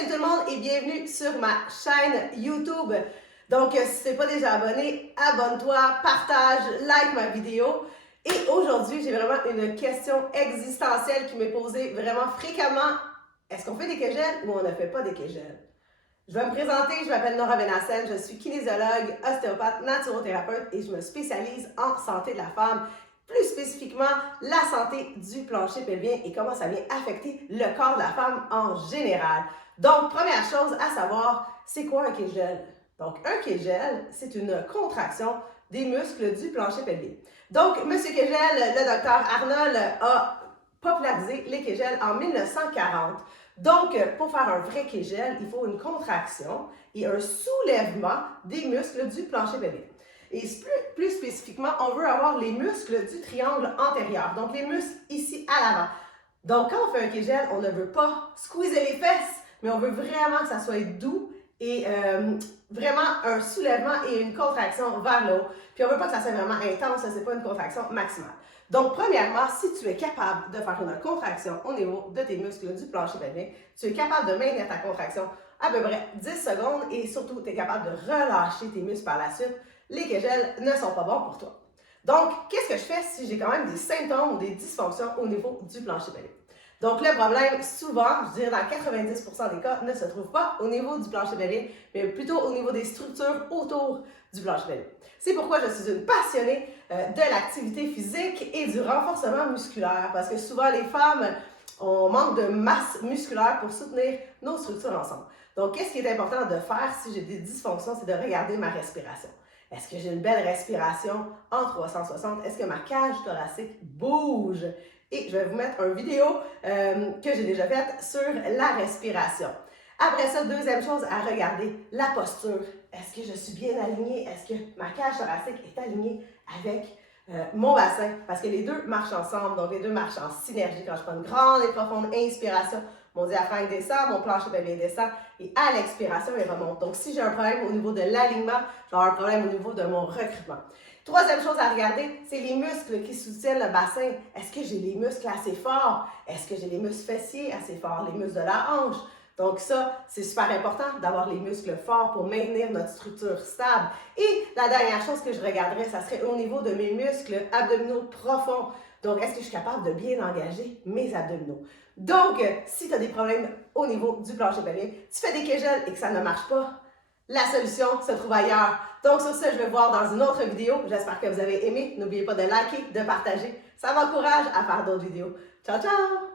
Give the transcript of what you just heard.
salut tout le monde et bienvenue sur ma chaîne YouTube. Donc, si tu n'es pas déjà abonné, abonne-toi, partage, like ma vidéo. Et aujourd'hui, j'ai vraiment une question existentielle qui m'est posée vraiment fréquemment. Est-ce qu'on fait des kegels ou on ne fait pas des kegels? Je vais me présenter, je m'appelle Nora Benassel, je suis kinésiologue, ostéopathe, naturothérapeute et je me spécialise en santé de la femme, plus spécifiquement la santé du plancher pelvien et comment ça vient affecter le corps de la femme en général. Donc, première chose à savoir, c'est quoi un kegel? Donc, un kegel, c'est une contraction des muscles du plancher pelvien. Donc, M. Kegel, le docteur Arnold, a popularisé les kegels en 1940. Donc, pour faire un vrai kegel, il faut une contraction et un soulèvement des muscles du plancher pelvien. Et plus spécifiquement, on veut avoir les muscles du triangle antérieur, donc les muscles ici à l'avant. Donc, quand on fait un kegel, on ne veut pas squeezer les fesses, mais on veut vraiment que ça soit doux et vraiment un soulèvement et une contraction vers le haut. Puis on ne veut pas que ça soit vraiment intense, ce n'est pas une contraction maximale. Donc, premièrement, si tu es capable de faire une contraction au niveau de tes muscles du plancher pelvien, tu es capable de maintenir ta contraction à peu près 10 secondes et surtout, tu es capable de relâcher tes muscles par la suite, les kegels ne sont pas bons pour toi. Donc, qu'est-ce que je fais si j'ai quand même des symptômes ou des dysfonctions au niveau du plancher pelvien? Donc, le problème, souvent, je dirais dans 90% des cas, ne se trouve pas au niveau du plancher pelvien, mais plutôt au niveau des structures autour du plancher pelvien. C'est pourquoi je suis une passionnée de l'activité physique et du renforcement musculaire, parce que souvent, les femmes, on manque de masse musculaire pour soutenir nos structures ensemble. Donc, qu'est-ce qui est important de faire si j'ai des dysfonctions, c'est de regarder ma respiration. Est-ce que j'ai une belle respiration en 360? Est-ce que ma cage thoracique bouge? Et je vais vous mettre une vidéo que j'ai déjà faite sur la respiration. Après ça, deuxième chose à regarder, la posture. Est-ce que je suis bien alignée? Est-ce que ma cage thoracique est alignée avec mon bassin? Parce que les deux marchent ensemble, donc les deux marchent en synergie. Quand je prends une grande et profonde inspiration, mon diaphragme descend, mon plancher pelvien descend et à l'expiration, il remonte. Donc, si j'ai un problème au niveau de l'alignement, je vais avoir un problème au niveau de mon recrutement. Troisième chose à regarder, c'est les muscles qui soutiennent le bassin. Est-ce que j'ai les muscles assez forts? Est-ce que j'ai les muscles fessiers assez forts? Les muscles de la hanche? Donc ça, c'est super important d'avoir les muscles forts pour maintenir notre structure stable. Et la dernière chose que je regarderais, ça serait au niveau de mes muscles abdominaux profonds. Donc, est-ce que je suis capable de bien engager mes abdominaux? Donc, si tu as des problèmes au niveau du plancher pelvien, tu fais des kegels et que ça ne marche pas, la solution se trouve ailleurs. Donc, sur ce, je vais vous voir dans une autre vidéo. J'espère que vous avez aimé. N'oubliez pas de liker, de partager. Ça m'encourage à faire d'autres vidéos. Ciao, ciao!